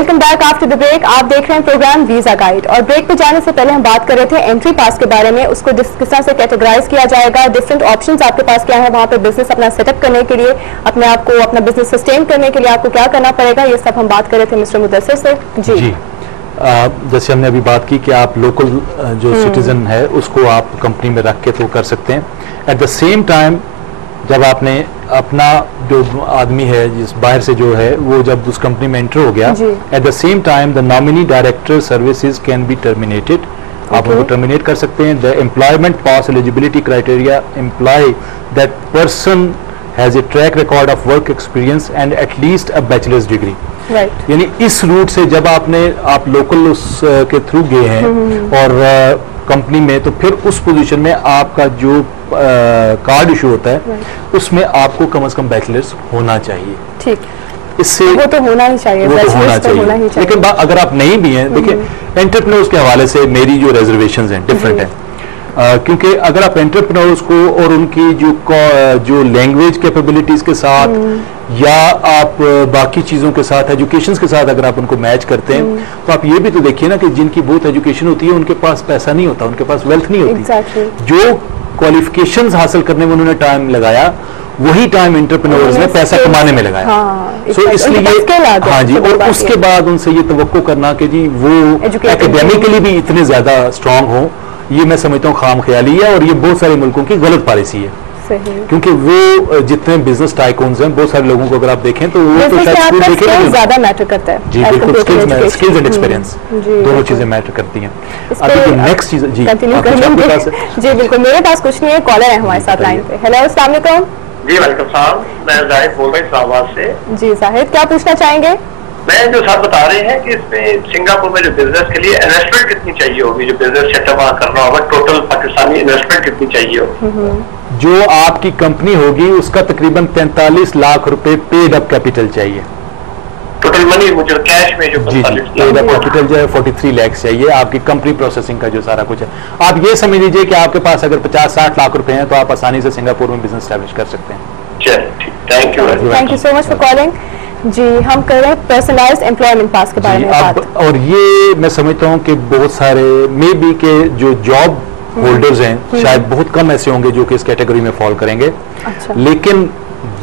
Welcome back after the break. आप देख रहे हैं प्रोग्राम वीजा गाइड और ब्रेक पे जाने से पहले हम बात कर रहे थे एंट्री पास के बारे में। उसको किस तरह से कैटेगराइज किया जाएगा, डिफरेंट ऑप्शंस आपके पास क्या है, वहाँ पे बिजनेस अपना सेटअप करने के लिए, अपने आप को अपना बिजनेस सस्टेन करने के लिए आपको क्या करना पड़ेगा, ये सब हम बात कर रहे थे मिस्टर मुदस्सिर से। जी जैसे हमने अभी बात की कि आप लोकल जो सिटीजन है उसको आप कंपनी में रख के तो कर सकते हैं। एट द सेम टाइम जब आपने अपना जो आदमी है जिस बाहर से जो है वो जब उस कंपनी में एंटर हो गया, at the same time the nominee director services can be terminated. आप उनको टर्मिनेट कर सकते हैं। The employment pass eligibility criteria employ that person has a track record of work experience and at least a bachelors degree. यानी इस root से जब आप लोकल उस के थ्रू गए हैं और कंपनी में, तो फिर उस पोजीशन में आपका जो कार्ड इशू होता है उसमें आपको कम से कम बैचलर्स होना चाहिए। ठीक, इससे वो तो होना ही चाहिए, वो तो होना चाहिए। लेकिन अगर आप नहीं भी हैं, देखिए एंटरप्रेन्योर्स के हवाले से मेरी जो रिजर्वेशंस हैं डिफरेंट है, क्योंकि अगर आप एंटरप्रेन्योर्स को और उनकी जो लैंग्वेज कैपेबिलिटीज के साथ या आप बाकी चीज़ों के साथ, एजुकेशन के साथ अगर आप उनको मैच करते हैं, तो आप ये भी तो देखिए ना कि जिनकी बहुत एजुकेशन होती है उनके पास पैसा नहीं होता, उनके पास वेल्थ नहीं होती। जो क्वालिफिकेशंस हासिल करने में उन्होंने टाइम लगाया वही टाइम एंटरप्रेन्योर्स ने पैसा कमाने में लगाया। सो इसलिए हाँ जी, और उसके बाद उनसे ये तवक्को करना कि जी वो एकेडमिकली भी इतने ज्यादा स्ट्रांग हो, ये मैं समझता हूँ खाम ख्याली है और ये बहुत सारे मुल्कों की गलत पॉलिसी है। क्योंकि वो जितने बिजनेस टाइकून्स हैं, बहुत सारे लोगों को अगर आप देखें तो वो तो शायद ज्यादा मैटर करता है। जी बिल्कुल, स्किल्स एंड एक्सपीरियंस दोनों चीजें मैटर करती हैं। अब नेक्स्ट चीज जी बिल्कुल, मेरे पास कुछ नहीं है, कॉलर है हमारे साथ लाइन पे। हेलो, अस्सलाम वालेकुम। जी वालेकुम सलाम, मैं जाहिद बोल रहा हूँ इस्लामाबाद से। जी जाहिद, क्या पूछना चाहेंगे? मैं जो साहब बता रहे हैं कि इसमें सिंगापुर में जो बिजनेस के लिए इन्वेस्टमेंट कितनी चाहिए होगी, जो बिजनेस सेटअप करना होगा, टोटल पाकिस्तानी इन्वेस्टमेंट कितनी चाहिए होगी? जो आपकी कंपनी होगी उसका तकरीबन 43 लाख रुपए पेड अप कैपिटल चाहिए। टोटल मनी मुझे कैश में जो पेड अप कैपिटल जो है 43 लाख चाहिए आपकी कंपनी प्रोसेसिंग का जो सारा कुछ है। आप ये समझ लीजिए कि आपके पास अगर 50-60 लाख रुपए हैं तो आप आसानी से सिंगापुर में बिजनेस एस्टैब्लिश कर सकते हैं। Thank you so much for calling. जी, हम कर रहे हैं पर्सनलाइज्ड एम्प्लॉयमेंट पास के बारे में बात। और ये मैं समझता हूँ कि बहुत सारे मे बी के जो जॉब होल्डर्स हैं शायद बहुत कम ऐसे होंगे जो कि इस कैटेगरी में फॉल करेंगे। अच्छा। लेकिन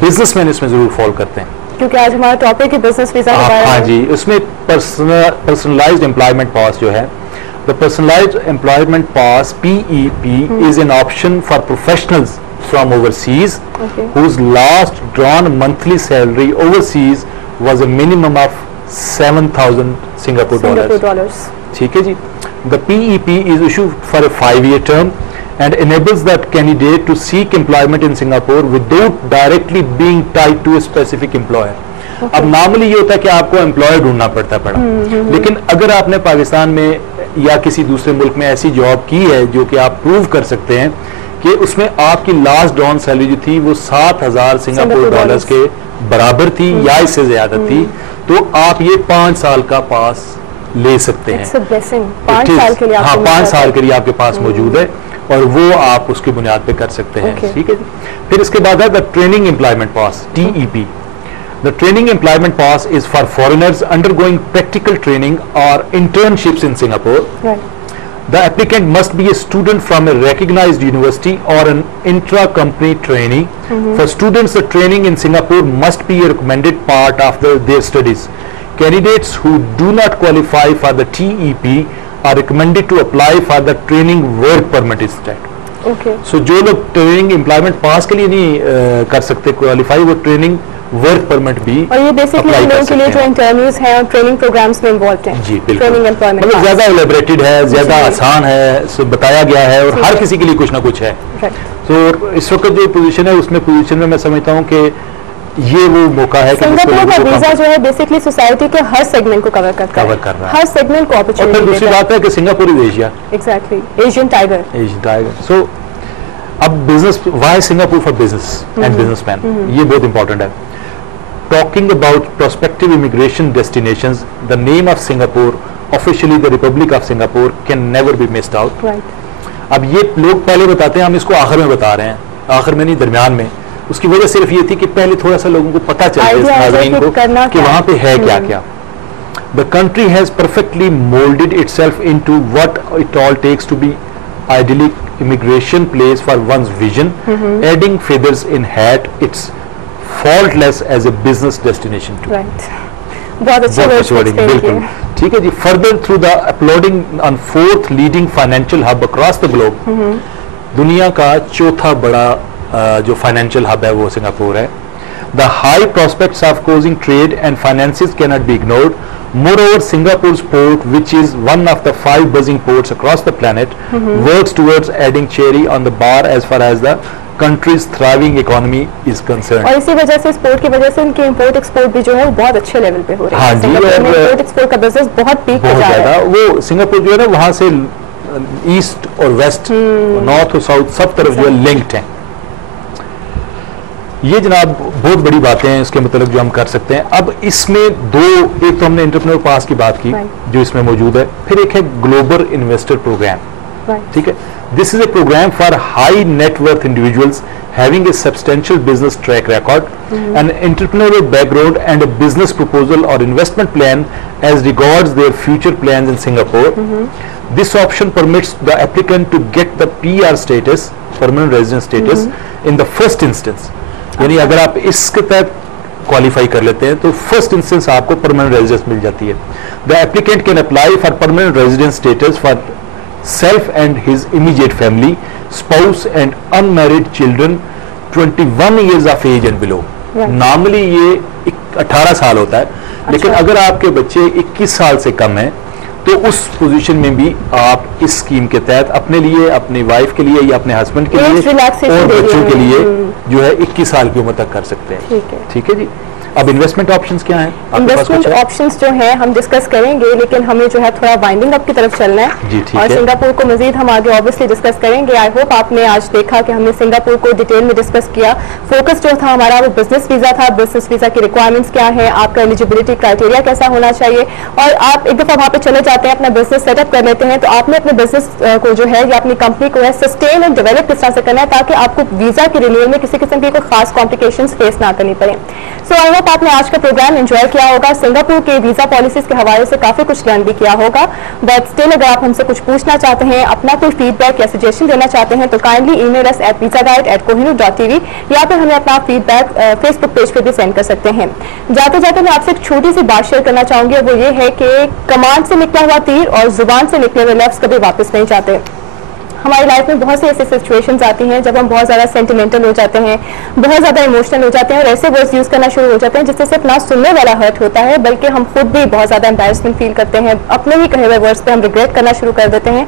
बिजनेसमैन इसमें जरूर फॉल करते हैं, क्योंकि आज हमारा टॉपिक है बिजनेस वीजा के बारे में। हाँ जी, उसमें पर्सनलाइज्ड एम्प्लॉयमेंट पास जो है, the personalised employment pass PEP is an option for professionals from overseas whose last drawn monthly salary overseas was a minimum of 7,000 Singapore dollars. ठीक है जी। The PEP is issued for a 5-year term and enables that candidate to seek employment in Singapore without directly being tied to a specific employer. अब normally ये होता है कि आपको employer ढूंढना पड़ता है, लेकिन अगर आपने पाकिस्तान में या किसी दूसरे मुल्क में ऐसी जॉब की है जो कि आप प्रूव कर सकते हैं कि उसमें आपकी लास्ट ड्रॉन सैलरी जो थी वो 7,000 सिंगापुर डॉलर्स के बराबर थी या इससे ज्यादा थी, तो आप ये 5 साल का पास ले सकते हैं। 5 साल के लिए हाँ, 5 साल के लिए आपके पास मौजूद है और वो आप उसकी बुनियाद पे कर सकते हैं। ठीक है जी। फिर इसके बाद है the training employment pass, TEP। The training employment pass is for foreigners undergoing practical training or internships in Singapore. Right. The applicant must be a student from a recognized university or an intra-company trainee. For students, the training in Singapore must be a recommended part of their studies. Candidates who do not qualify for the TEP are recommended to apply for the training work permit instead. Okay. So जो लोग training employment पास के लिए नहीं कर सकते qualify, वो training work permit भी, और ये बेसिकली लोगों के लिए जो इंटरव्यूज हैं और ट्रेनिंग प्रोग्राम्स में इन्वॉल्व हैं। जी बिल्कुल, मतलब ज्यादा एलेबोरेटेड है, ज्यादा आसान है, बताया गया है और हर किसी के लिए कुछ ना कुछ है। तो इस वक्त जो पोजीशन है उसमें पोजीशन में मैं समझता हूँ कि ये वो मौका है कि सिंगापुर का वीजा जो है बेसिकली सोसाइटी के हर सेगमेंट को कवर करता है, हर सेगमेंट को अपॉर्चुनिटी। और फिर दूसरी बात है कि Singapore is Asia, exactly, Asian tiger. So अब business, why Singapore for business and businessman, ये बहुत इंपॉर्टेंट है। Talking about prospective immigration destinations, the name of Singapore, officially the Republic of Singapore, can never be missed out. Right. अब ये लोग पहले बताते हैं, हम इसको आखिर में बता रहे हैं, आखिर में नहीं दरमियान में। उसकी वजह सिर्फ ये थी कि पहले थोड़ा सा लोगों को पता चल जाए नाज़रीन को कि वहाँ पे है क्या क्या। The country has perfectly molded itself into what it all takes to be idyllic immigration place for one's vision, adding feathers in hat. It's faultless as a business destination too. Right. बहुत अच्छे words wording, explain बिल्कुल किए। ठीक है जी। Further through the uploading on 4th leading financial hub across the globe, दुनिया का चौथा बड़ा जो फाइनेंशियल हब है वो सिंगापुर है। The high prospects of causing trade and finances cannot be ignored. Moreover, Singapore's port, which is one of the 5 buzzing ports across the planet, works towards adding cherry on the bar as far as the country's thriving economy is concerned. और इसी वजह से sport की वजह से इनके import export भी जो है वो बहुत अच्छे लेवल पे हो रहे हैं। हाँ जी, इंपोर्ट एक्सपोर्ट का बिजनेस बहुत पीक पे बहुत जा रहा ज्यादा। है। वो सिंगापुर जो है ना वहां से ईस्ट और वेस्ट, नॉर्थ और साउथ सब तरफ जो है लिंक्ड है। ये जनाब बहुत बड़ी बातें हैं इसके मतलब जो हम कर सकते हैं। अब इसमें दो, एक तो हमने एंटरप्रेन्योर पास की बात की जो इसमें मौजूद है, फिर एक है ग्लोबल इन्वेस्टर प्रोग्राम। ठीक है, this is a program for high net worth individuals having a substantial business track record, an entrepreneurial background and a business proposal or investment plan as regards their future plans in Singapore. This option permits the applicant to get the PR status, permanent resident status, in the first instance. यानी अगर आप इसके तहत qualify कर लेते हैं तो first instance आपको परमानेंट रेजिडेंस मिल जाती है। The applicant can apply for permanent residence status for self and his immediate family, spouse and unmarried children 21 years of age and below. Normally ये 18 साल होता है, लेकिन अगर आपके बच्चे 21 साल से कम हैं तो उस पोजीशन में भी आप इस स्कीम के तहत अपने लिए, अपनी वाइफ के लिए या अपने हस्बैंड के लिए और बच्चों के लिए जो है 21 साल की उम्र तक कर सकते हैं। ठीक है जी। अब इन्वेस्टमेंट ऑप्शंस क्या हैं? इन्वेस्टमेंट ऑप्शंस जो है हम डिस्कस करेंगे, लेकिन हमें जो है थोड़ा वाइंडिंग अप की तरफ चलना है जी, ठीक और है। सिंगापुर को मजीद हम आगे ऑब्वियसली डिस्कस करेंगे। आई होप आपने आज देखा कि हमने सिंगापुर को डिटेल में डिस्कस किया। फोकस जो था हमारा वो बिजनेस वीजा था, बिजनेस वीजा की रिक्वायरमेंट्स क्या है, आपका एलिजिबिलिटी क्राइटेरिया कैसा होना चाहिए, और आप एक दफा वहां पे चले जाते हैं, अपना बिजनेस सेटअप कर लेते हैं, तो आपने अपने बिजनेस को जो है या अपनी कंपनी को है सस्टेन एंड डेवलप किस तरह से करना है ताकि आपको वीजा की रिन्यूअल में किसी किस्म की कोई खास कॉम्प्लिकेशंस फेस ना करनी पड़े। सो आई होप आपने आज का प्रोग्राम एंजॉय किया होगा। सिंगापुर के वीजा पॉलिसीज के हवाले से काफी कुछ लर्न भी किया होगा, बट स्टिल अगर आप हमसे कुछ पूछना चाहते हैं, अपना कोई फीडबैक या सजेशन देना चाहते हैं तो kindly email us at visaguide@kohinoor.tv या फिर हमें अपना फीडबैक फेसबुक पेज पे भी सेंड कर सकते हैं। जाते जाते मैं आपसे एक छोटी सी बात शेयर करना चाहूंगी, वो ये है कि कमांड से निकला हुआ तीर और जुबान से निकले हुए लफ्ज कभी वापस नहीं जाते। हमारी लाइफ में बहुत सी ऐसी सिचुएशंस आती हैं जब हम बहुत ज़्यादा सेंटिमेंटल हो जाते हैं, बहुत ज़्यादा इमोशनल हो जाते हैं और ऐसे वर्ड्स यूज़ करना शुरू हो जाते हैं जिससे सिर्फ ना सुनने वाला हर्ट होता है बल्कि हम खुद भी बहुत ज़्यादा एम्बैरेसमेंट फील करते हैं, अपने ही कहे हुए वर्ड्स पे हम रिग्रेट करना शुरू कर देते हैं।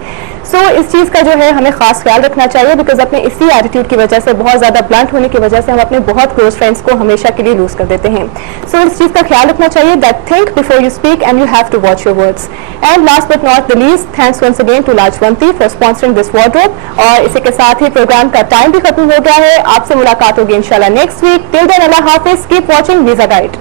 सो इस चीज़ का जो है हमें खास ख्याल रखना चाहिए, बिकॉज अपने इसी एटीट्यूड की वजह से, बहुत ज़्यादा ब्लंट होने की वजह से हम अपने बहुत क्लोज फ्रेंड्स को हमेशा के लिए लूज कर देते हैं। सो इस चीज़ का ख्याल रखना चाहिए, that think before you speak and you have to watch your words. And last but not the least, thanks once again to Lajwanti for sponsoring this wardrobe. और इसी के साथ ही प्रोग्राम का टाइम भी खत्म हो गया है। आपसे मुलाकात होगी इंशाल्लाह नेक्स्ट वीक। टिल देन अल्लाह हाफिज, keep watching visa guide.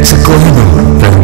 It's a Kohinoor